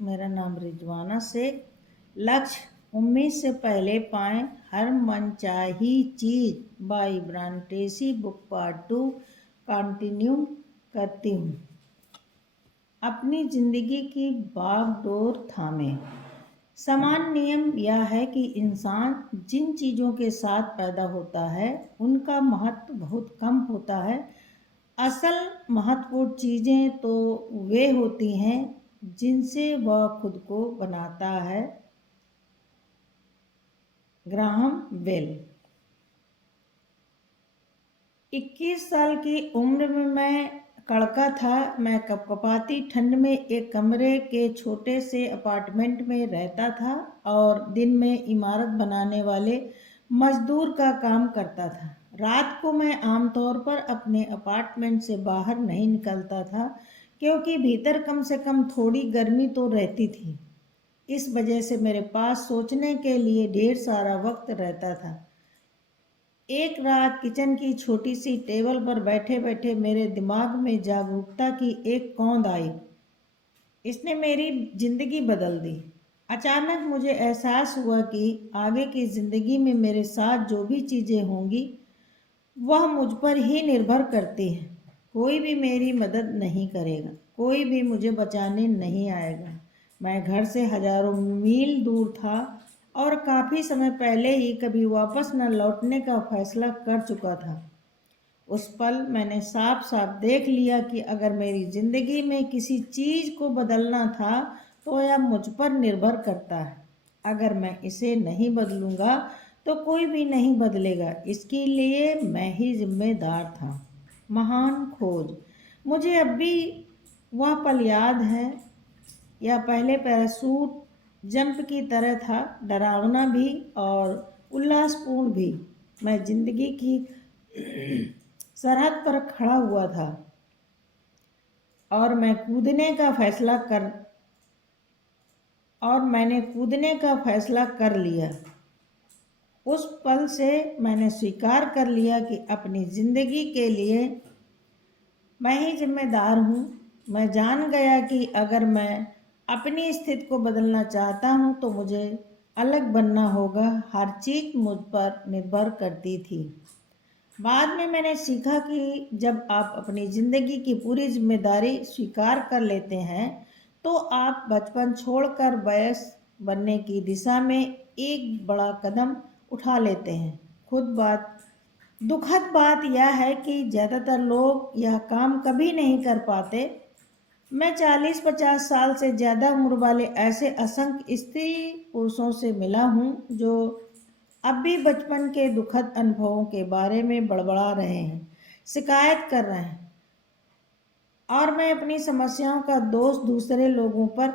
मेरा नाम रिजवाना शेख। लक्ष्य उम्मीद से पहले पाएं हर मनचाही चीज by Ibran Tracy, book part 2 continue करती हूँ। अपनी जिंदगी की बागडोर थामे। समान नियम यह है कि इंसान जिन चीज़ों के साथ पैदा होता है उनका महत्व बहुत कम होता है। असल महत्वपूर्ण चीज़ें तो वे होती हैं जिनसे वह खुद को बनाता है। Graham bell. 21 साल की उम्र में मैं कड़का था। मैं कपकपाती ठंड में एक कमरे के छोटे से अपार्टमेंट में रहता था और दिन में इमारत बनाने वाले मजदूर का काम करता था। रात को मैं आमतौर पर अपने अपार्टमेंट से बाहर नहीं निकलता था क्योंकि भीतर कम से कम थोड़ी गर्मी तो रहती थी। इस वजह से मेरे पास सोचने के लिए ढेर सारा वक्त रहता था। एक रात किचन की छोटी सी टेबल पर बैठे बैठे मेरे दिमाग में जागरूकता की एक कौंध आई। इसने मेरी जिंदगी बदल दी। अचानक मुझे एहसास हुआ कि आगे की जिंदगी में मेरे साथ जो भी चीज़ें होंगी वह मुझ पर ही निर्भर करती है। कोई भी मेरी मदद नहीं करेगा, कोई भी मुझे बचाने नहीं आएगा। मैं घर से हजारों मील दूर था और काफ़ी समय पहले ही कभी वापस न लौटने का फैसला कर चुका था। उस पल मैंने साफ साफ देख लिया कि अगर मेरी जिंदगी में किसी चीज़ को बदलना था तो यह मुझ पर निर्भर करता है। अगर मैं इसे नहीं बदलूंगा तो कोई भी नहीं बदलेगा। इसके लिए मैं ही जिम्मेदार था। महान खोज। मुझे अब भी वह पल याद है। यह पहले पैराशूट जंप की तरह था, डरावना भी और उल्लासपूर्ण भी। मैं जिंदगी की सरहद पर खड़ा हुआ था और मैंने कूदने का फैसला कर लिया। उस पल से मैंने स्वीकार कर लिया कि अपनी जिंदगी के लिए मैं ही जिम्मेदार हूँ। मैं जान गया कि अगर मैं अपनी स्थिति को बदलना चाहता हूँ तो मुझे अलग बनना होगा। हर चीज़ मुझ पर निर्भर करती थी। बाद में मैंने सीखा कि जब आप अपनी ज़िंदगी की पूरी जिम्मेदारी स्वीकार कर लेते हैं तो आप बचपन छोड़कर वयस्क बनने की दिशा में एक बड़ा कदम उठा लेते हैं। दुखद बात यह है कि ज़्यादातर लोग यह काम कभी नहीं कर पाते। मैं 40-50 साल से ज़्यादा उम्र वाले ऐसे असंख्य स्त्री पुरुषों से मिला हूँ जो अब भी बचपन के दुखद अनुभवों के बारे में बड़बड़ा रहे हैं, शिकायत कर रहे हैं और मैं अपनी समस्याओं का दोष दूसरे लोगों पर,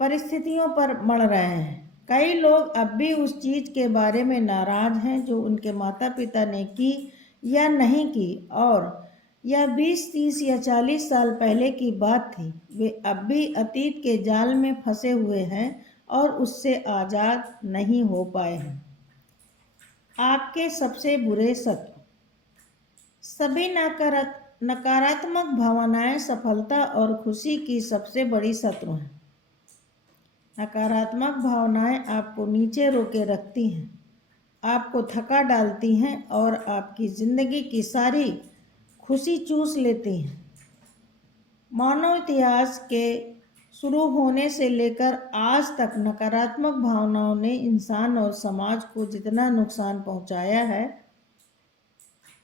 परिस्थितियों पर मढ़ रहे हैं। कई लोग अब भी उस चीज़ के बारे में नाराज हैं जो उनके माता पिता ने की या नहीं की, और यह 20, 30 या 40 साल पहले की बात थी। वे अब भी अतीत के जाल में फंसे हुए हैं और उससे आज़ाद नहीं हो पाए हैं। आपके सबसे बुरे शत्रु। सभी नकारात्मक भावनाएं सफलता और खुशी की सबसे बड़ी शत्रु हैं। नकारात्मक भावनाएं आपको नीचे रोके रखती हैं, आपको थका डालती हैं और आपकी ज़िंदगी की सारी खुशी चूस लेती हैं। मानव इतिहास के शुरू होने से लेकर आज तक नकारात्मक भावनाओं ने इंसान और समाज को जितना नुकसान पहुंचाया है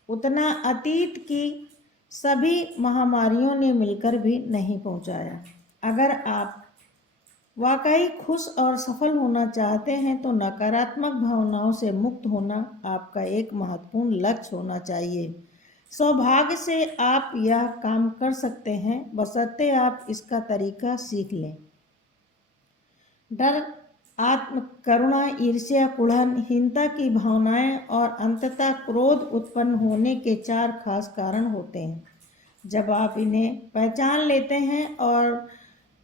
उतना अतीत की सभी महामारियों ने मिलकर भी नहीं पहुंचाया। अगर आप वाकई खुश और सफल होना चाहते हैं तो नकारात्मक भावनाओं से मुक्त होना आपका एक महत्वपूर्ण लक्ष्य होना चाहिए। सौभाग्य से आप यह काम कर सकते हैं, बशर्ते आप इसका तरीका सीख लें। डर, आत्म करुणा, ईर्ष्या, कुढ़न, हीनता की भावनाएं और अंततः क्रोध उत्पन्न होने के 4 खास कारण होते हैं। जब आप इन्हें पहचान लेते हैं और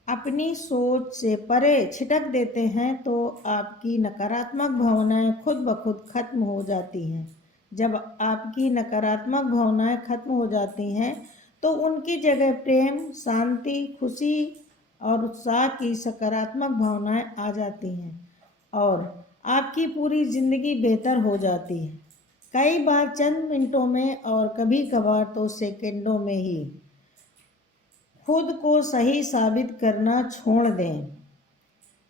अपनी सोच से परे छिटक देते हैं तो आपकी नकारात्मक भावनाएं खुद ब खुद खत्म हो जाती हैं। जब आपकी नकारात्मक भावनाएं खत्म हो जाती हैं तो उनकी जगह प्रेम, शांति, खुशी और उत्साह की सकारात्मक भावनाएं आ जाती हैं और आपकी पूरी जिंदगी बेहतर हो जाती है। कई बार चंद मिनटों में और कभी कभार तो सेकंडों में ही खुद को सही साबित करना छोड़ दें।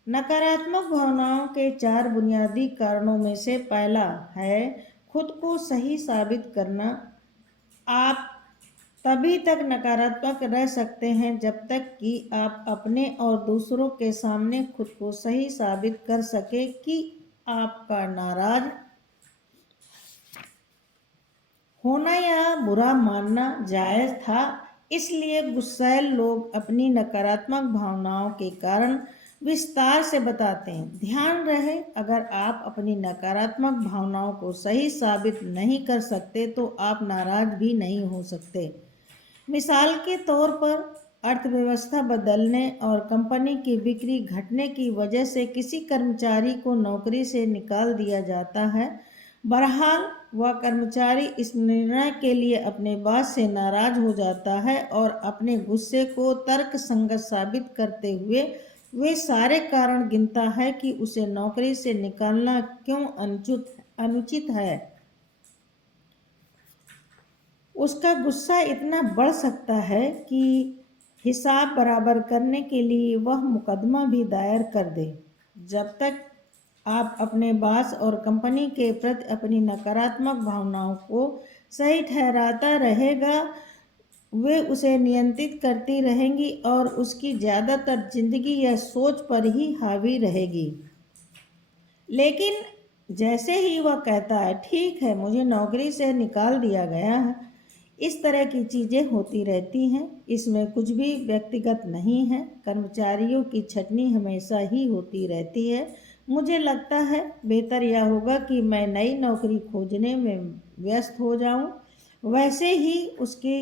नकारात्मक भावनाओं के 4 बुनियादी कारणों में से पहला है खुद को सही साबित करना। आप तभी तक नकारात्मक रह सकते हैं जब तक कि आप अपने और दूसरों के सामने खुद को सही साबित कर सके कि आपका नाराज होना या बुरा मानना जायज़ था। इसलिए गुस्सैल लोग अपनी नकारात्मक भावनाओं के कारण विस्तार से बताते हैं। ध्यान रहे, अगर आप अपनी नकारात्मक भावनाओं को सही साबित नहीं कर सकते तो आप नाराज भी नहीं हो सकते। मिसाल के तौर पर अर्थव्यवस्था बदलने और कंपनी की बिक्री घटने की वजह से किसी कर्मचारी को नौकरी से निकाल दिया जाता है। बहरहाल वह कर्मचारी इस निर्णय के लिए अपने बॉस से नाराज हो जाता है और अपने गुस्से को तर्क संगत साबित करते हुए वे सारे कारण गिनता है कि उसे नौकरी से निकालना क्यों अनुचित है। उसका गुस्सा इतना बढ़ सकता है कि हिसाब बराबर करने के लिए वह मुकदमा भी दायर कर दे। जब तक आप अपने बॉस और कंपनी के प्रति अपनी नकारात्मक भावनाओं को सही ठहराता रहेगा, वे उसे नियंत्रित करती रहेंगी और उसकी ज़्यादातर जिंदगी या सोच पर ही हावी रहेगी। लेकिन जैसे ही वह कहता है, ठीक है, मुझे नौकरी से निकाल दिया गया है, इस तरह की चीज़ें होती रहती हैं, इसमें कुछ भी व्यक्तिगत नहीं है, कर्मचारियों की छटनी हमेशा ही होती रहती है, मुझे लगता है बेहतर यह होगा कि मैं नई नौकरी खोजने में व्यस्त हो जाऊं। वैसे ही उसकी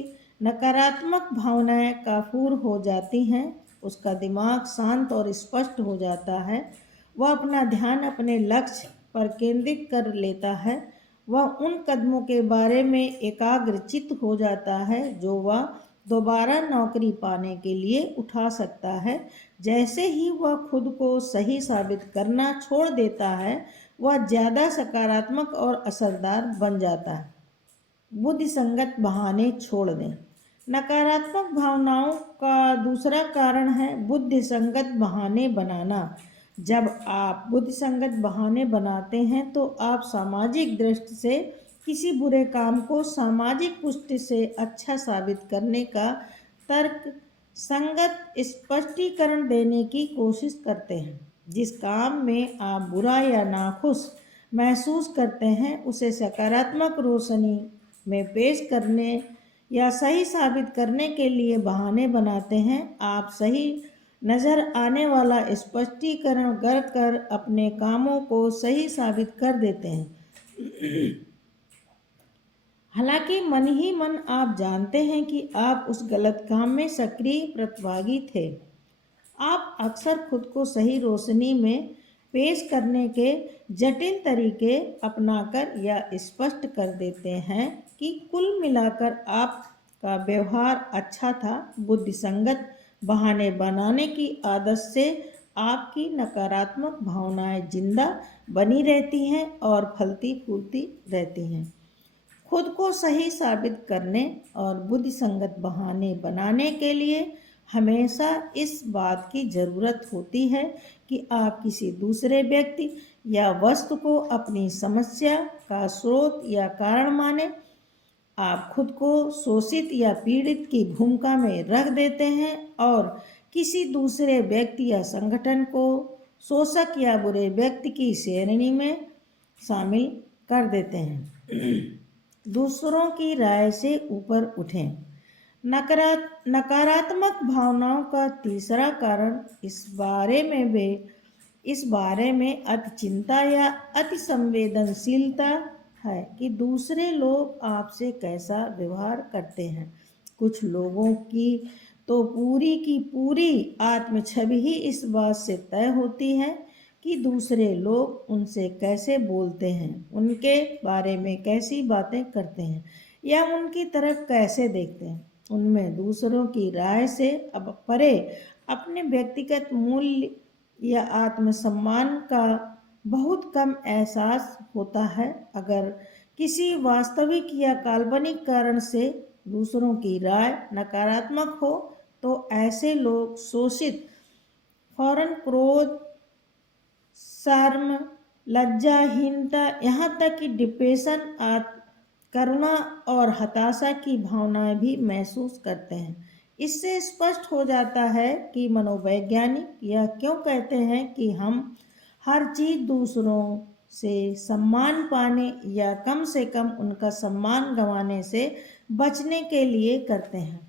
नकारात्मक भावनाएं काफूर हो जाती हैं, उसका दिमाग शांत और स्पष्ट हो जाता है, वह अपना ध्यान अपने लक्ष्य पर केंद्रित कर लेता है, वह उन कदमों के बारे में एकाग्रचित्त हो जाता है जो वह दोबारा नौकरी पाने के लिए उठा सकता है। जैसे ही वह खुद को सही साबित करना छोड़ देता है, वह ज़्यादा सकारात्मक और असरदार बन जाता है। बुद्धिसंगत बहाने छोड़ दें। नकारात्मक भावनाओं का दूसरा कारण है बुद्धिसंगत बहाने बनाना। जब आप बुद्धिसंगत बहाने बनाते हैं तो आप सामाजिक दृष्टि से किसी बुरे काम को सामाजिक पुष्टि से अच्छा साबित करने का तर्क संगत स्पष्टीकरण देने की कोशिश करते हैं। जिस काम में आप बुरा या नाखुश महसूस करते हैं उसे सकारात्मक रोशनी में पेश करने या सही साबित करने के लिए बहाने बनाते हैं। आप सही नज़र आने वाला स्पष्टीकरण कर अपने कामों को सही साबित कर देते हैं। हालांकि मन ही मन आप जानते हैं कि आप उस गलत काम में सक्रिय प्रतिभागी थे। आप अक्सर खुद को सही रोशनी में पेश करने के जटिल तरीके अपनाकर या स्पष्ट कर देते हैं कि कुल मिलाकर आपका व्यवहार अच्छा था। बुद्धिसंगत बहाने बनाने की आदत से आपकी नकारात्मक भावनाएं जिंदा बनी रहती हैं और फलती फूलती रहती हैं। खुद को सही साबित करने और बुद्धिसंगत बहाने बनाने के लिए हमेशा इस बात की ज़रूरत होती है कि आप किसी दूसरे व्यक्ति या वस्तु को अपनी समस्या का स्रोत या कारण माने। आप खुद को शोषित या पीड़ित की भूमिका में रख देते हैं और किसी दूसरे व्यक्ति या संगठन को शोषक या बुरे व्यक्ति की श्रेणी में शामिल कर देते हैं। दूसरों की राय से ऊपर उठें। नकारात्मक भावनाओं का तीसरा कारण इस बारे में अति चिंता या अति संवेदनशीलता है कि दूसरे लोग आपसे कैसा व्यवहार करते हैं। कुछ लोगों की तो पूरी की पूरी आत्म छवि ही इस बात से तय होती है कि दूसरे लोग उनसे कैसे बोलते हैं, उनके बारे में कैसी बातें करते हैं या उनकी तरफ कैसे देखते हैं। उनमें दूसरों की राय से अब परे अपने व्यक्तिगत मूल्य या आत्मसम्मान का बहुत कम एहसास होता है। अगर किसी वास्तविक या काल्पनिक कारण से दूसरों की राय नकारात्मक हो तो ऐसे लोग शोषित, फौरन क्रोध, शर्म, लज्जाहीनता, यहाँ तक कि डिप्रेशन, करुणा और हताशा की भावनाएं भी महसूस करते हैं। इससे स्पष्ट हो जाता है कि मनोवैज्ञानिक यह क्यों कहते हैं कि हम हर चीज दूसरों से सम्मान पाने या कम से कम उनका सम्मान गंवाने से बचने के लिए करते हैं।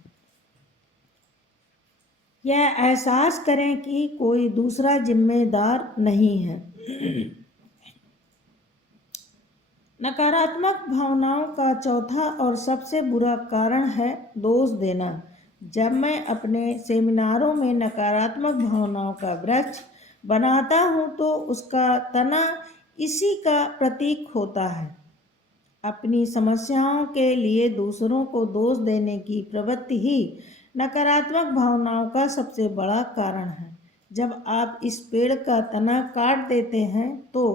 यह एहसास करें कि कोई दूसरा जिम्मेदार नहीं है। नकारात्मक भावनाओं का चौथा और सबसे बुरा कारण है दोष देना। जब मैं अपने सेमिनारों में नकारात्मक भावनाओं का वृक्ष बनाता हूँ तो उसका तना इसी का प्रतीक होता है। अपनी समस्याओं के लिए दूसरों को दोष देने की प्रवृत्ति ही नकारात्मक भावनाओं का सबसे बड़ा कारण है। जब आप इस पेड़ का तना काट देते हैं तो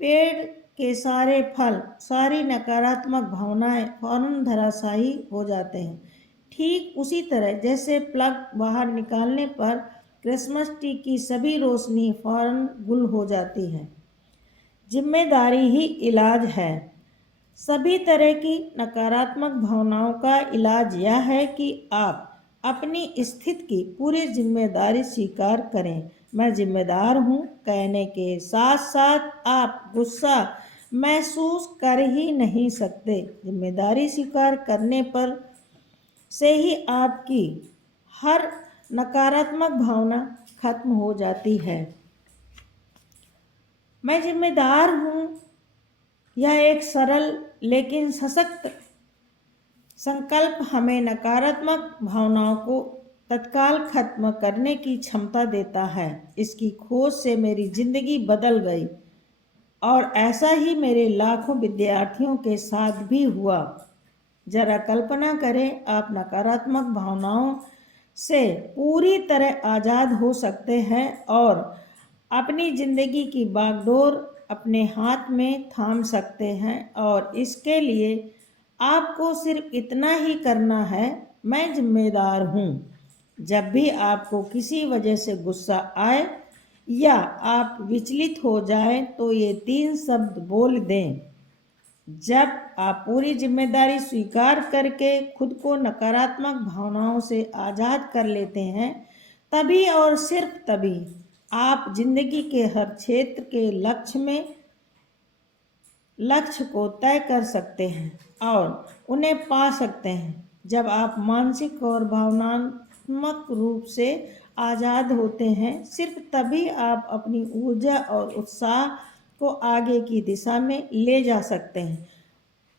पेड़ के सारे फल, सारी नकारात्मक भावनाएं फौरन धराशायी हो जाते हैं। ठीक उसी तरह जैसे प्लग बाहर निकालने पर क्रिसमस ट्री की सभी रोशनी फौरन गुल हो जाती है। जिम्मेदारी ही इलाज है। सभी तरह की नकारात्मक भावनाओं का इलाज यह है कि आप अपनी स्थिति की पूरी जिम्मेदारी स्वीकार करें। मैं जिम्मेदार हूँ कहने के साथ साथ आप गुस्सा महसूस कर ही नहीं सकते। जिम्मेदारी स्वीकार करने पर से ही आपकी हर नकारात्मक भावना खत्म हो जाती है। मैं जिम्मेदार हूँ यह एक सरल लेकिन सशक्त संकल्प हमें नकारात्मक भावनाओं को तत्काल खत्म करने की क्षमता देता है। इसकी खोज से मेरी जिंदगी बदल गई और ऐसा ही मेरे लाखों विद्यार्थियों के साथ भी हुआ। जरा कल्पना करें, आप नकारात्मक भावनाओं से पूरी तरह आज़ाद हो सकते हैं और अपनी जिंदगी की बागडोर अपने हाथ में थाम सकते हैं। और इसके लिए आपको सिर्फ इतना ही करना है, मैं जिम्मेदार हूँ। जब भी आपको किसी वजह से गुस्सा आए या आप विचलित हो जाएं तो ये 3 शब्द बोल दें। जब आप पूरी जिम्मेदारी स्वीकार करके खुद को नकारात्मक भावनाओं से आज़ाद कर लेते हैं, तभी और सिर्फ तभी आप जिंदगी के हर क्षेत्र के लक्ष्य को तय कर सकते हैं और उन्हें पा सकते हैं। जब आप मानसिक और भावनात्मक रूप से आज़ाद होते हैं, सिर्फ तभी आप अपनी ऊर्जा और उत्साह को आगे की दिशा में ले जा सकते हैं।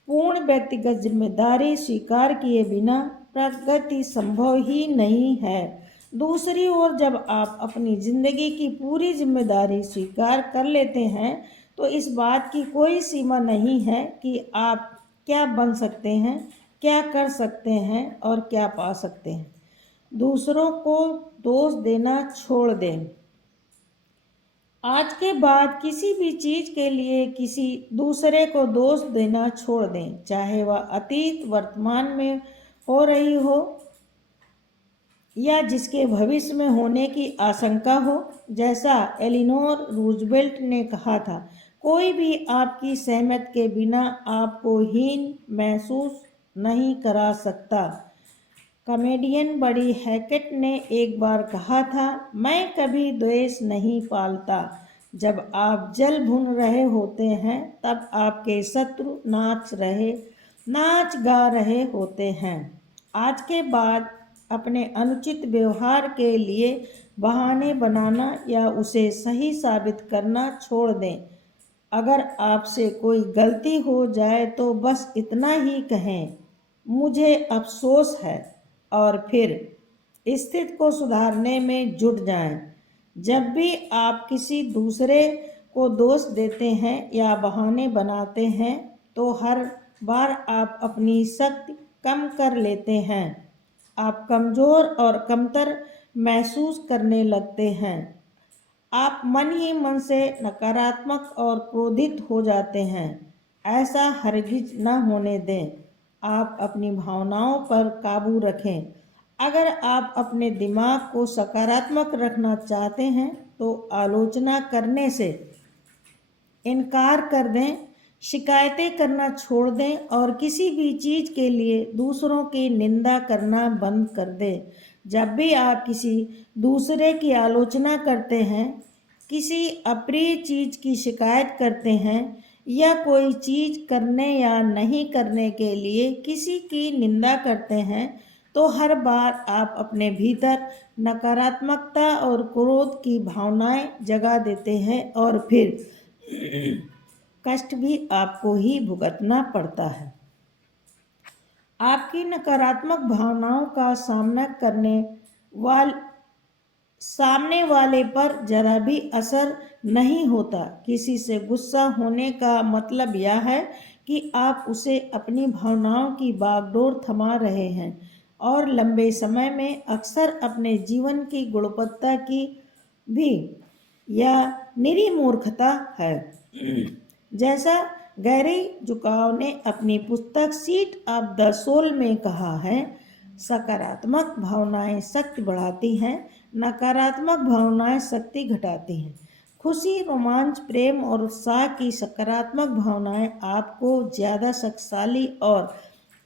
पूर्ण व्यक्तिगत जिम्मेदारी स्वीकार किए बिना प्रगति संभव ही नहीं है। दूसरी ओर, जब आप अपनी जिंदगी की पूरी जिम्मेदारी स्वीकार कर लेते हैं तो इस बात की कोई सीमा नहीं है कि आप क्या बन सकते हैं, क्या कर सकते हैं और क्या पा सकते हैं। दूसरों को दोष देना छोड़ दें। आज के बाद किसी भी चीज के लिए किसी दूसरे को दोष देना छोड़ दें, चाहे वह अतीत वर्तमान में हो रही हो या जिसके भविष्य में होने की आशंका हो। जैसा एलिनोर रूजवेल्ट ने कहा था, कोई भी आपकी सहमति के बिना आपको हीन महसूस नहीं करा सकता। कॉमेडियन बडी हैकेट ने एक बार कहा था, मैं कभी द्वेष नहीं पालता। जब आप जल भून रहे होते हैं तब आपके शत्रु नाच गा रहे होते हैं। आज के बाद अपने अनुचित व्यवहार के लिए बहाने बनाना या उसे सही साबित करना छोड़ दें। अगर आपसे कोई गलती हो जाए तो बस इतना ही कहें, मुझे अफसोस है, और फिर स्थिति को सुधारने में जुट जाएं। जब भी आप किसी दूसरे को दोष देते हैं या बहाने बनाते हैं तो हर बार आप अपनी शक्ति कम कर लेते हैं। आप कमज़ोर और कमतर महसूस करने लगते हैं। आप मन ही मन से नकारात्मक और क्रोधित हो जाते हैं। ऐसा हरगिज न होने दें। आप अपनी भावनाओं पर काबू रखें। अगर आप अपने दिमाग को सकारात्मक रखना चाहते हैं तो आलोचना करने से इनकार कर दें, शिकायतें करना छोड़ दें और किसी भी चीज़ के लिए दूसरों की निंदा करना बंद कर दें। जब भी आप किसी दूसरे की आलोचना करते हैं, किसी अप्रिय चीज़ की शिकायत करते हैं या कोई चीज़ करने या नहीं करने के लिए किसी की निंदा करते हैं, तो हर बार आप अपने भीतर नकारात्मकता और क्रोध की भावनाएं जगा देते हैं और फिर कष्ट भी आपको ही भुगतना पड़ता है। आपकी नकारात्मक भावनाओं का सामने वाले पर जरा भी असर नहीं होता। किसी से गुस्सा होने का मतलब यह है कि आप उसे अपनी भावनाओं की बागडोर थमा रहे हैं और लंबे समय में अक्सर अपने जीवन की गुणवत्ता की भी यह निरी मूर्खता है। जैसा गैरी जुकाव ने अपनी पुस्तक सीट ऑफ द सोल में कहा है, सकारात्मक भावनाएं शक्ति बढ़ाती हैं, नकारात्मक भावनाएं शक्ति घटाती हैं। खुशी, रोमांच, प्रेम और उत्साह की सकारात्मक भावनाएं आपको ज़्यादा शक्तिशाली और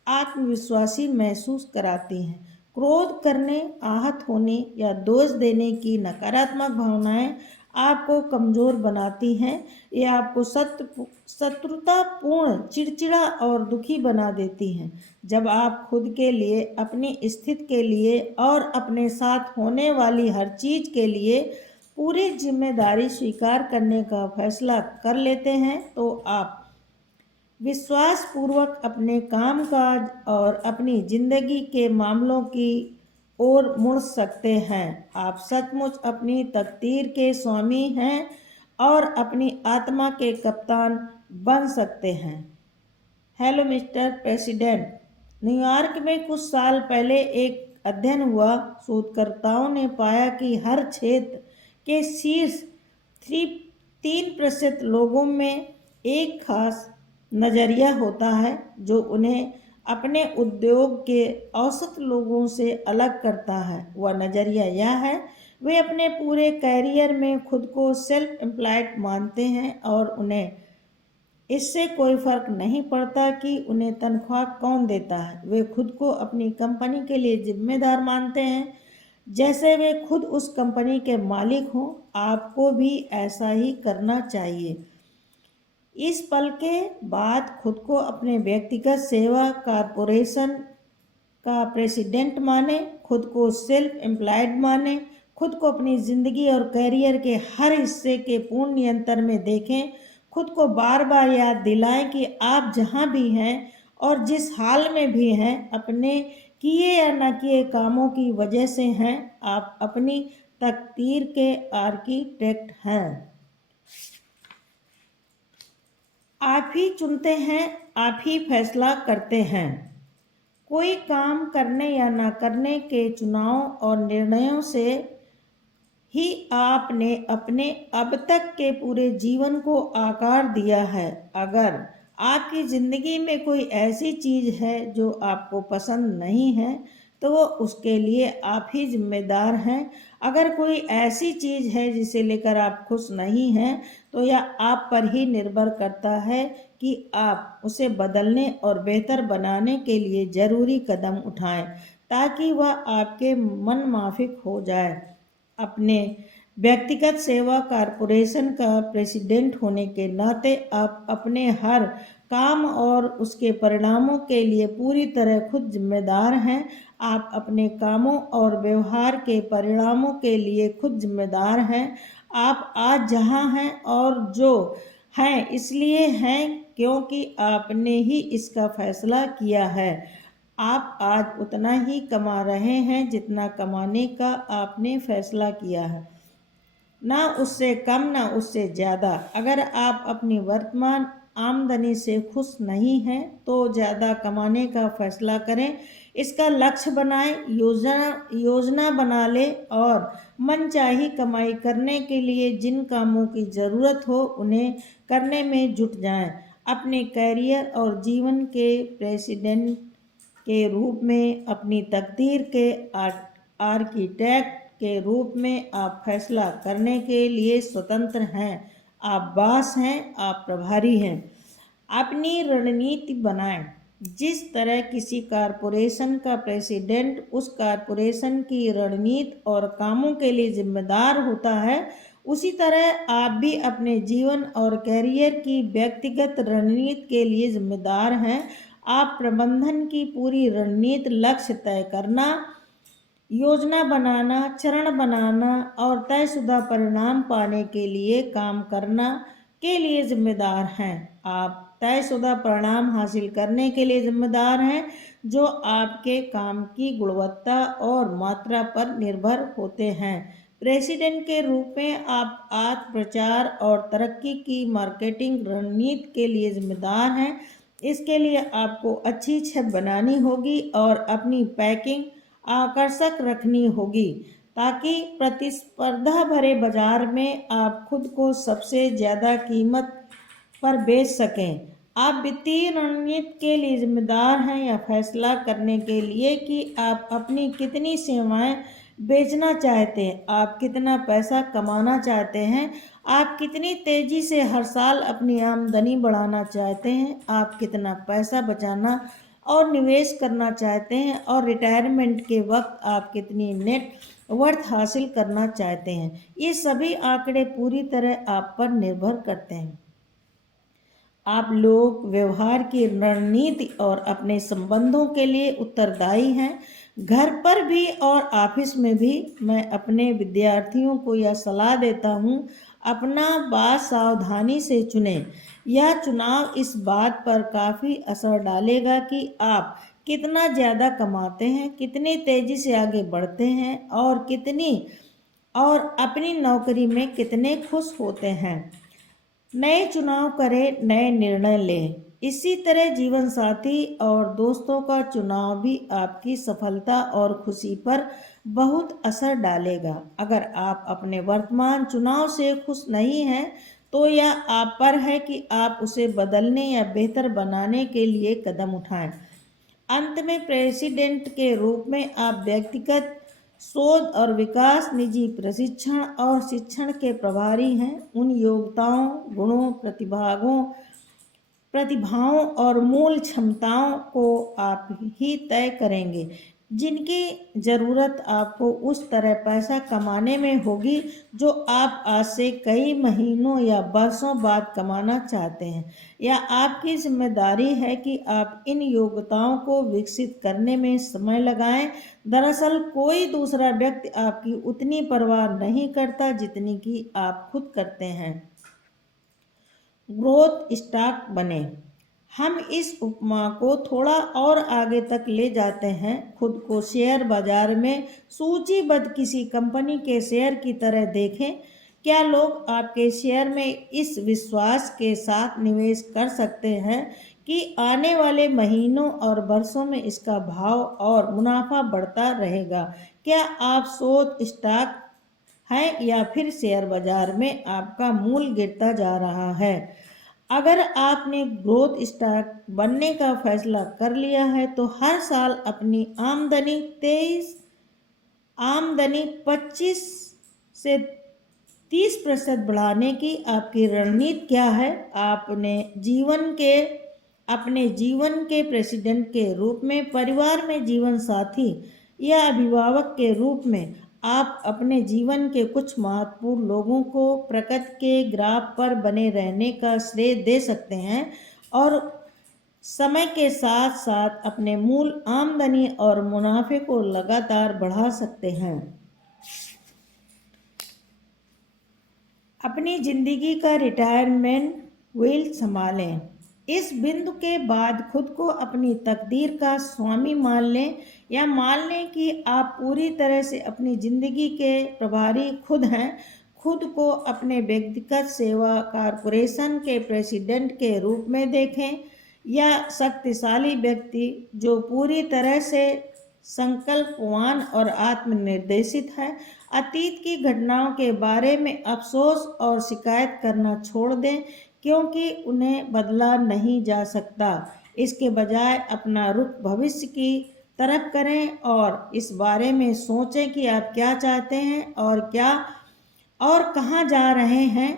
आत्मविश्वासी महसूस कराती हैं। क्रोध करने, आहत होने या दोष देने की नकारात्मक भावनाएं आपको कमज़ोर बनाती हैं। ये आपको शत्रुतापूर्ण, चिड़चिड़ा और दुखी बना देती हैं। जब आप खुद के लिए, अपनी स्थिति के लिए और अपने साथ होने वाली हर चीज़ के लिए पूरी जिम्मेदारी स्वीकार करने का फैसला कर लेते हैं, तो आप विश्वासपूर्वक अपने कामकाज और अपनी जिंदगी के मामलों की ओर मुड़ सकते हैं। आप सचमुच अपनी तकदीर के स्वामी हैं और अपनी आत्मा के कप्तान बन सकते हैं। Hello mister president. न्यूयॉर्क में कुछ साल पहले एक अध्ययन हुआ। शोधकर्ताओं ने पाया कि हर क्षेत्र के शीर्ष 3% लोगों में एक खास नज़रिया होता है जो उन्हें अपने उद्योग के औसत लोगों से अलग करता है। वह नज़रिया यह है, वे अपने पूरे कैरियर में खुद को सेल्फ एम्प्लॉयड मानते हैं और उन्हें इससे कोई फर्क नहीं पड़ता कि उन्हें तनख्वाह कौन देता है। वे खुद को अपनी कंपनी के लिए जिम्मेदार मानते हैं, जैसे वे खुद उस कंपनी के मालिक हों। आपको भी ऐसा ही करना चाहिए। इस पल के बाद खुद को अपने व्यक्तिगत सेवा कॉरपोरेशन का प्रेसिडेंट माने, खुद को सेल्फ एम्प्लॉयड माने, खुद को अपनी ज़िंदगी और कैरियर के हर हिस्से के पूर्ण नियंत्रण में देखें। खुद को बार बार याद दिलाएं कि आप जहां भी हैं और जिस हाल में भी हैं, अपने किए या न किए कामों की वजह से हैं। आप अपनी तकदीर के आर्किटेक्ट हैं। आप ही चुनते हैं, आप ही फैसला करते हैं। कोई काम करने या ना करने के चुनाव और निर्णयों से ही आपने अपने अब तक के पूरे जीवन को आकार दिया है। अगर आपकी ज़िंदगी में कोई ऐसी चीज़ है जो आपको पसंद नहीं है, तो वो उसके लिए आप ही जिम्मेदार हैं। अगर कोई ऐसी चीज़ है जिसे लेकर आप खुश नहीं हैं, तो यह आप पर ही निर्भर करता है कि आप उसे बदलने और बेहतर बनाने के लिए ज़रूरी कदम उठाएं, ताकि वह आपके मन माफिक हो जाए। अपने व्यक्तिगत सेवा कॉरपोरेशन का प्रेसिडेंट होने के नाते आप अपने हर काम और उसके परिणामों के लिए पूरी तरह खुद जिम्मेदार हैं। आप अपने कामों और व्यवहार के परिणामों के लिए खुद जिम्मेदार हैं। आप आज जहां हैं और जो हैं इसलिए हैं क्योंकि आपने ही इसका फैसला किया है। आप आज उतना ही कमा रहे हैं जितना कमाने का आपने फैसला किया है, ना उससे कम ना उससे ज़्यादा। अगर आप अपनी वर्तमान आमदनी से खुश नहीं हैं तो ज़्यादा कमाने का फैसला करें। इसका लक्ष्य बनाएं, योजना बना लें और मनचाही कमाई करने के लिए जिन कामों की ज़रूरत हो उन्हें करने में जुट जाएं। अपने कैरियर और जीवन के प्रेसिडेंट के रूप में, अपनी तकदीर के आर्किटेक्ट के रूप में आप फैसला करने के लिए स्वतंत्र हैं। आप बास हैं, आप प्रभारी हैं। अपनी रणनीति बनाएं। जिस तरह किसी कारपोरेशन का प्रेसिडेंट उस कारपोरेशन की रणनीति और कामों के लिए जिम्मेदार होता है, उसी तरह आप भी अपने जीवन और कैरियर की व्यक्तिगत रणनीति के लिए जिम्मेदार हैं। आप प्रबंधन की पूरी रणनीति, लक्ष्य तय करना, योजना बनाना, चरण बनाना और तयशुदा परिणाम पाने के लिए काम करना के लिए जिम्मेदार हैं। आप तयशुदा परिणाम हासिल करने के लिए जिम्मेदार हैं जो आपके काम की गुणवत्ता और मात्रा पर निर्भर होते हैं। प्रेसिडेंट के रूप में आप आत्म प्रचार और तरक्की की मार्केटिंग रणनीति के लिए जिम्मेदार हैं। इसके लिए आपको अच्छी छत बनानी होगी और अपनी पैकिंग आकर्षक रखनी होगी ताकि प्रतिस्पर्धा भरे बाजार में आप खुद को सबसे ज़्यादा कीमत पर बेच सकें। आप वित्तीय रणनीति के लिए जिम्मेदार हैं या फैसला करने के लिए कि आप अपनी कितनी सेवाएं बेचना चाहते हैं, आप कितना पैसा कमाना चाहते हैं, आप कितनी तेज़ी से हर साल अपनी आमदनी बढ़ाना चाहते हैं, आप कितना पैसा बचाना और निवेश करना चाहते हैं और रिटायरमेंट के वक्त आप कितनी नेट वर्थ हासिल करना चाहते हैं। ये सभी आंकड़े पूरी तरह आप पर निर्भर करते हैं। आप लोग व्यवहार की रणनीति और अपने संबंधों के लिए उत्तरदायी हैं। घर पर भी और ऑफिस में भी मैं अपने विद्यार्थियों को यह सलाह देता हूँ, अपना बात सावधानी से चुनें। यह चुनाव इस बात पर काफ़ी असर डालेगा कि आप कितना ज़्यादा कमाते हैं, कितनी तेज़ी से आगे बढ़ते हैं और अपनी नौकरी में कितने खुश होते हैं। नए चुनाव करें, नए निर्णय लें। इसी तरह जीवन साथी और दोस्तों का चुनाव भी आपकी सफलता और खुशी पर बहुत असर डालेगा। अगर आप अपने वर्तमान चुनाव से खुश नहीं हैं तो यह आप पर है कि आप उसे बदलने या बेहतर बनाने के लिए कदम उठाएं। अंत में प्रेसिडेंट के रूप में आप व्यक्तिगत शोध और विकास, निजी प्रशिक्षण और शिक्षण के प्रभारी हैं। उन योग्यताओं, गुणों, प्रतिभाओं और मूल क्षमताओं को आप ही तय करेंगे जिनकी ज़रूरत आपको उस तरह पैसा कमाने में होगी जो आप आज से कई महीनों या वर्षों बाद कमाना चाहते हैं। यह आपकी जिम्मेदारी है कि आप इन योग्यताओं को विकसित करने में समय लगाएं। दरअसल कोई दूसरा व्यक्ति आपकी उतनी परवाह नहीं करता जितनी कि आप खुद करते हैं। ग्रोथ स्टॉक बने। हम इस उपमा को थोड़ा और आगे तक ले जाते हैं। खुद को शेयर बाजार में सूचीबद्ध किसी कंपनी के शेयर की तरह देखें। क्या लोग आपके शेयर में इस विश्वास के साथ निवेश कर सकते हैं कि आने वाले महीनों और वर्षों में इसका भाव और मुनाफा बढ़ता रहेगा? क्या आप शोध स्टॉक हैं या फिर शेयर बाजार में आपका मूल्य गिरता जा रहा है? अगर आपने ग्रोथ स्टॉक बनने का फैसला कर लिया है तो हर साल अपनी आमदनी 25 से 30% बढ़ाने की आपकी रणनीति क्या है? अपने जीवन के प्रेसिडेंट के रूप में, परिवार में जीवन साथी या अभिभावक के रूप में आप अपने जीवन के कुछ महत्वपूर्ण लोगों को प्रकृति के ग्राफ पर बने रहने का श्रेय दे सकते हैं और समय के साथ साथ अपने मूल आमदनी और मुनाफे को लगातार बढ़ा सकते हैं। अपनी जिंदगी का रिटायरमेंट व्हील संभालें। इस बिंदु के बाद खुद को अपनी तकदीर का स्वामी मान लें या मान लें कि आप पूरी तरह से अपनी ज़िंदगी के प्रभारी खुद हैं। खुद को अपने व्यक्तिगत सेवा कॉरपोरेशन के प्रेसिडेंट के रूप में देखें या शक्तिशाली व्यक्ति जो पूरी तरह से संकल्पवान और आत्मनिर्देशित है। अतीत की घटनाओं के बारे में अफसोस और शिकायत करना छोड़ दें क्योंकि उन्हें बदला नहीं जा सकता। इसके बजाय अपना रुख भविष्य की तरफ करें और इस बारे में सोचें कि आप क्या चाहते हैं और कहाँ जा रहे हैं।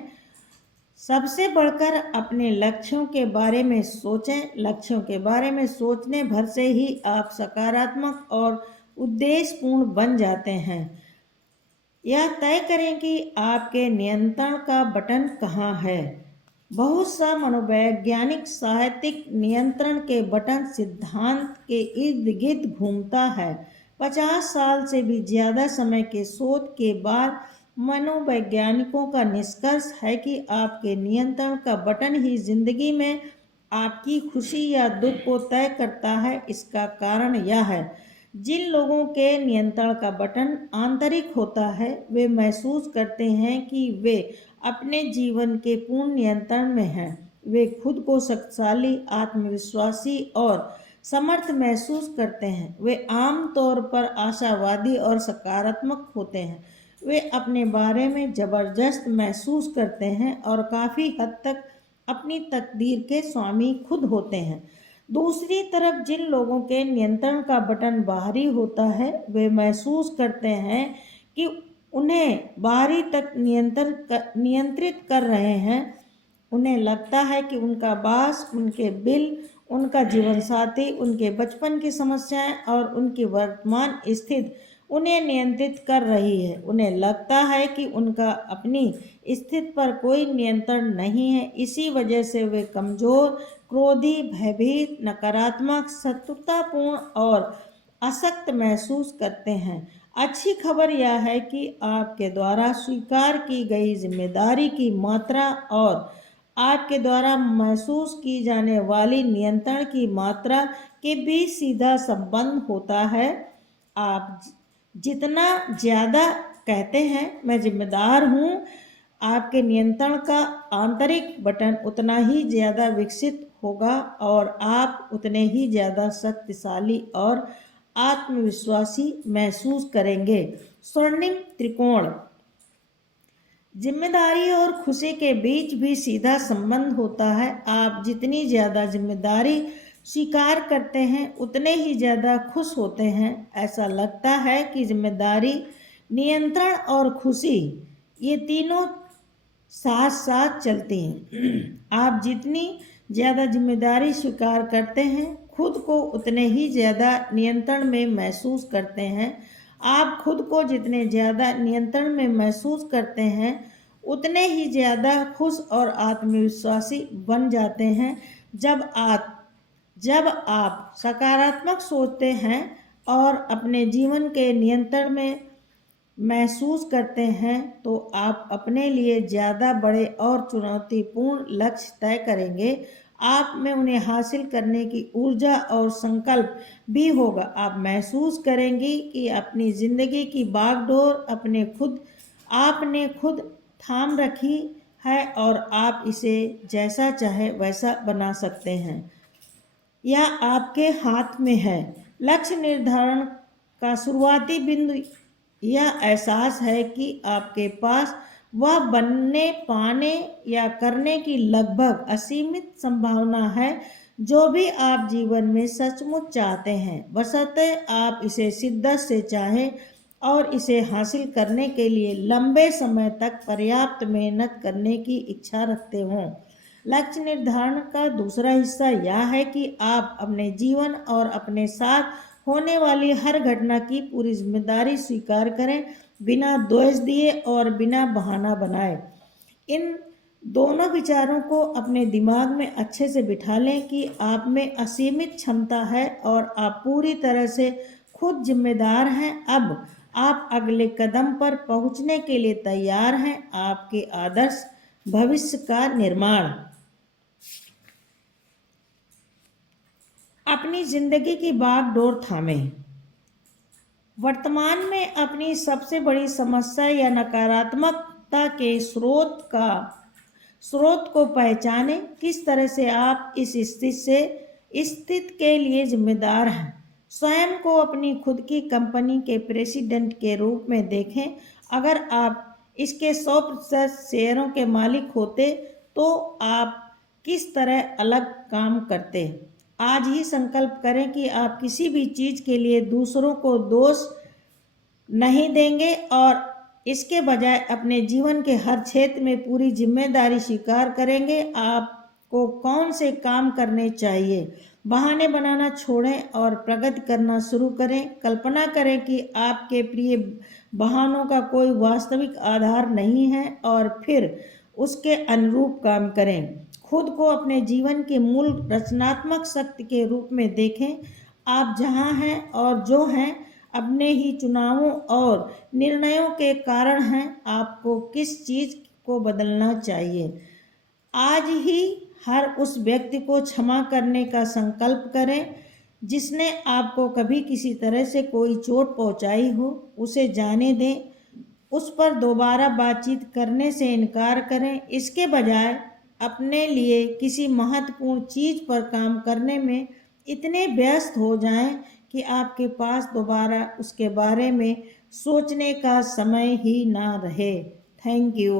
सबसे बढ़कर अपने लक्ष्यों के बारे में सोचें। लक्ष्यों के बारे में सोचने भर से ही आप सकारात्मक और उद्देश्यपूर्ण बन जाते हैं। यह तय करें कि आपके नियंत्रण का बटन कहाँ है। बहुत सा मनोवैज्ञानिक साहित्यिक नियंत्रण के बटन सिद्धांत के इर्द गिर्द घूमता है। 50 साल से भी ज़्यादा समय के शोध के बाद मनोवैज्ञानिकों का निष्कर्ष है कि आपके नियंत्रण का बटन ही जिंदगी में आपकी खुशी या दुख को तय करता है। इसका कारण यह है, जिन लोगों के नियंत्रण का बटन आंतरिक होता है वे महसूस करते हैं कि वे अपने जीवन के पूर्ण नियंत्रण में हैं। वे खुद को शक्तिशाली, आत्मविश्वासी और समर्थ महसूस करते हैं। वे आम तौर पर आशावादी और सकारात्मक होते हैं। वे अपने बारे में जबरदस्त महसूस करते हैं और काफ़ी हद तक अपनी तकदीर के स्वामी खुद होते हैं। दूसरी तरफ जिन लोगों के नियंत्रण का बटन बाहरी होता है वे महसूस करते हैं कि उन्हें बाहरी तक नियंत्रित कर रहे हैं। उन्हें लगता है कि उनका बॉस, उनके बिल, उनका जीवन साथी, उनके बचपन की समस्याएं और उनकी वर्तमान स्थिति उन्हें नियंत्रित कर रही है। उन्हें लगता है कि उनका अपनी स्थिति पर कोई नियंत्रण नहीं है। इसी वजह से वे कमज़ोर, क्रोधी, भयभीत, नकारात्मक, शत्रुतापूर्ण और अशक्त महसूस करते हैं। अच्छी खबर यह है कि आपके द्वारा स्वीकार की गई जिम्मेदारी की मात्रा और आपके द्वारा महसूस की जाने वाली नियंत्रण की मात्रा के बीच सीधा संबंध होता है। आप जितना ज़्यादा कहते हैं मैं जिम्मेदार हूँ, आपके नियंत्रण का आंतरिक बटन उतना ही ज़्यादा विकसित होगा और आप उतने ही ज़्यादा शक्तिशाली और आत्मविश्वासी महसूस करेंगे। स्वर्णिम त्रिकोण। जिम्मेदारी और खुशी के बीच भी सीधा संबंध होता है। आप जितनी ज़्यादा जिम्मेदारी स्वीकार करते हैं उतने ही ज़्यादा खुश होते हैं। ऐसा लगता है कि जिम्मेदारी, नियंत्रण और खुशी ये तीनों साथ साथ चलती हैं। आप जितनी ज़्यादा जिम्मेदारी स्वीकार करते हैं खुद को उतने ही ज़्यादा नियंत्रण में महसूस करते हैं। आप खुद को जितने ज़्यादा नियंत्रण में महसूस करते हैं उतने ही ज़्यादा खुश और आत्मविश्वासी बन जाते हैं। जब आप सकारात्मक सोचते हैं और अपने जीवन के नियंत्रण में महसूस करते हैं तो आप अपने लिए ज़्यादा बड़े और चुनौतीपूर्ण लक्ष्य तय करेंगे। आप में उन्हें हासिल करने की ऊर्जा और संकल्प भी होगा। आप महसूस करेंगी कि अपनी ज़िंदगी की बागडोर आपने खुद थाम रखी है और आप इसे जैसा चाहे वैसा बना सकते हैं। यह आपके हाथ में है। लक्ष्य निर्धारण का शुरुआती बिंदु यह एहसास है कि आपके पास वह बनने, पाने या करने की लगभग असीमित संभावना है जो भी आप जीवन में सचमुच चाहते हैं, बशर्ते आप इसे शिद्दत से चाहें और इसे हासिल करने के लिए लंबे समय तक पर्याप्त मेहनत करने की इच्छा रखते हों। लक्ष्य निर्धारण का दूसरा हिस्सा यह है कि आप अपने जीवन और अपने साथ होने वाली हर घटना की पूरी जिम्मेदारी स्वीकार करें, बिना दोष दिए और बिना बहाना बनाए। इन दोनों विचारों को अपने दिमाग में अच्छे से बिठा लें कि आप में असीमित क्षमता है और आप पूरी तरह से खुद जिम्मेदार हैं। अब आप अगले कदम पर पहुंचने के लिए तैयार हैं, आपके आदर्श भविष्य का निर्माण। अपनी जिंदगी की बागडोर थामें। वर्तमान में अपनी सबसे बड़ी समस्या या नकारात्मक महत्ता के स्रोत को पहचानें। किस तरह से आप इस स्थिति के लिए जिम्मेदार हैं। स्वयं को अपनी खुद की कंपनी के प्रेसिडेंट के रूप में देखें। अगर आप इसके 100% शेयरों के मालिक होते तो आप किस तरह अलग काम करते। आज ही संकल्प करें कि आप किसी भी चीज़ के लिए दूसरों को दोष नहीं देंगे और इसके बजाय अपने जीवन के हर क्षेत्र में पूरी जिम्मेदारी स्वीकार करेंगे। आपको कौन से काम करने चाहिए। बहाने बनाना छोड़ें और प्रगति करना शुरू करें। कल्पना करें कि आपके प्रिय बहानों का कोई वास्तविक आधार नहीं है और फिर उसके अनुरूप काम करें। खुद को अपने जीवन के मूल रचनात्मक शक्ति के रूप में देखें। आप जहाँ हैं और जो हैं अपने ही चुनावों और निर्णयों के कारण हैं। आपको किस चीज़ को बदलना चाहिए। आज ही हर उस व्यक्ति को क्षमा करने का संकल्प करें जिसने आपको कभी किसी तरह से कोई चोट पहुंचाई हो। उसे जाने दें। उस पर दोबारा बातचीत करने से इनकार करें। इसके बजाय अपने लिए किसी महत्वपूर्ण चीज़ पर काम करने में इतने व्यस्त हो जाएं कि आपके पास दोबारा उसके बारे में सोचने का समय ही ना रहे। Thank you.